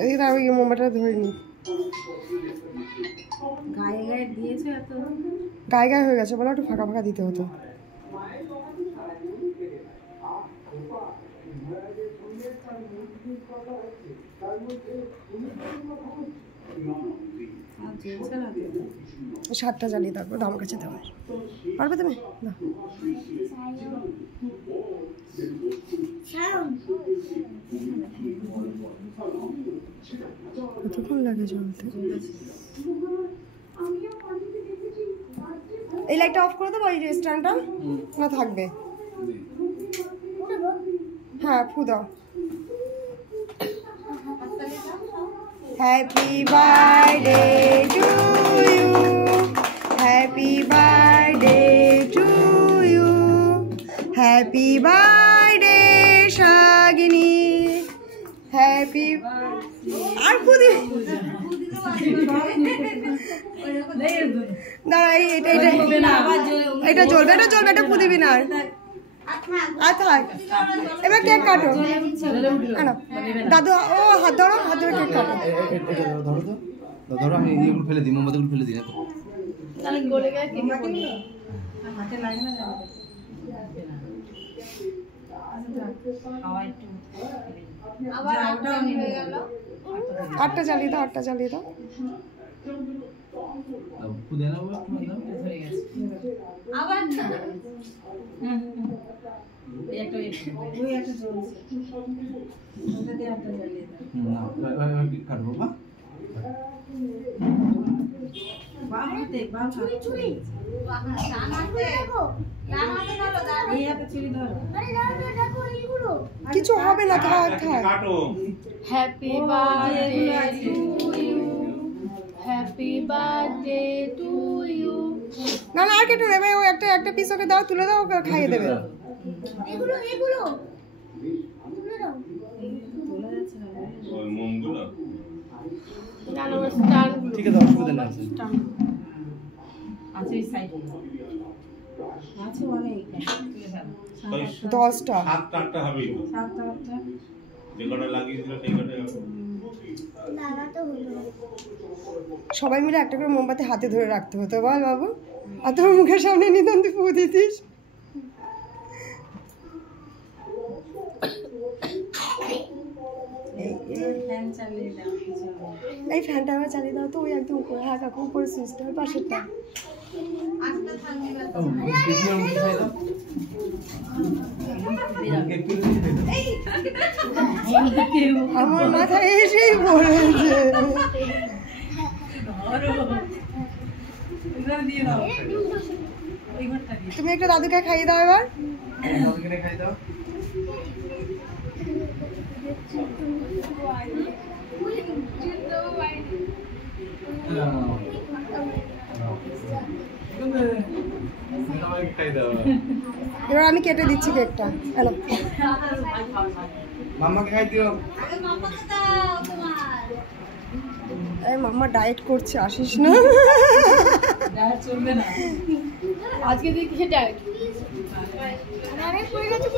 এদিকে আমি মোমবাতিটা ধরে নি। গায়ে গায়ে দিয়েছে এত গায়ে গায়ে হয়ে গেছে বলে একটু ফাঁকা ফাঁকা দিতে হতো। সাতটা জ্বালিয়ে তারপর আমার কাছে দেওয়ার পারবে তুমি? না কতক্ষণ লাগে জ্বলতে? এই লাইটটা অফ করে দেবো, এই স্ট্যান্ডটা না থাকবে? হ্যাঁ ফু দাও। Happy birthday to you, happy birthday to you, happy birthday Shagini, happy. আর ফুদি দাঁড়া, এটা এটা এটা জ্বলবে, এটা জ্বলবে, এটা ফুদিবি না। আচ্ছা এবার কেক কাটো। দাদু ও হাত ধরো, হাত ধরে কেক কাটো। ধরো তো, ধরো আমি এগুলো ফেলে দিই, মোমবাতিগুলো ফেলে দিই। তাহলে গলে গেলে কেক কাটবি হাতে লাগে না যাবে। আবার আটটা হয়ে গেল। আটটা জ্বালিয়ে দাও, আটটা জ্বালিয়ে দাও। খুদে না বাবা, ধরে গেছে আবার না। এই একটা ওই একটা জ্বলছে, ওটা দিয়ে আটটা জ্বালিয়ে দাও। না কাটবো মা। বাহাতে বাহ চুরি চুরি ডানাতে দেখো, ডানাতে ধরো, এই হাতে চুরি ধরো। আরে দাও দেখো এইগুলো কিছু হবে না, থাক থাক। কাটো। Happy birthday to you, happy birthday to you. না না আর কেটে নেবে, ও একটা একটা পিস ওকে দাও, তুলে দাও, ওকে খাইয়ে দেবে। এগুলো এগুলো তুলে দাও। তোলা যাচ্ছে না ওই মোমগুলো না না স্টার ঠিক আছে, অসুবিধা নেই। আছে এই সাইডে আছে অনেক তুলে দাও। 10টা 7-8টা হবে তো। 7-8টা যে কটা লাগিয়েছিল সেই কটা লাগাতে হলো। সবাই মিলে একটা করে মোমবাতি হাতে ধরে রাখতে হতো বল বাবু, আর তোর মুখের সামনে নিতাম তুই ফু দিতিস। ফ্যান চালিয়ে দাও। এই ফ্যানটা আবার চালিয়ে দাও তো, ওই একদম উপরে। হ্যাঁ কাকু উপরে সুইচটা, ওই পাশেরটা। আটটা থাকবে না। আমার মাথায় এসেই পড়েছে। তুমি একটা দাদুকে খাইয়ে দাও এবার। খাই দাও। এবার আমি কেটে দিচ্ছি কেকটা। হ্যালো মাম্মাকে খাই দিও। এই মাম্মা ডায়েট করছে, আসিস না। ডায়েট চলবে না আজকে দেখি ডায়েট। আরে পড়ে গেছে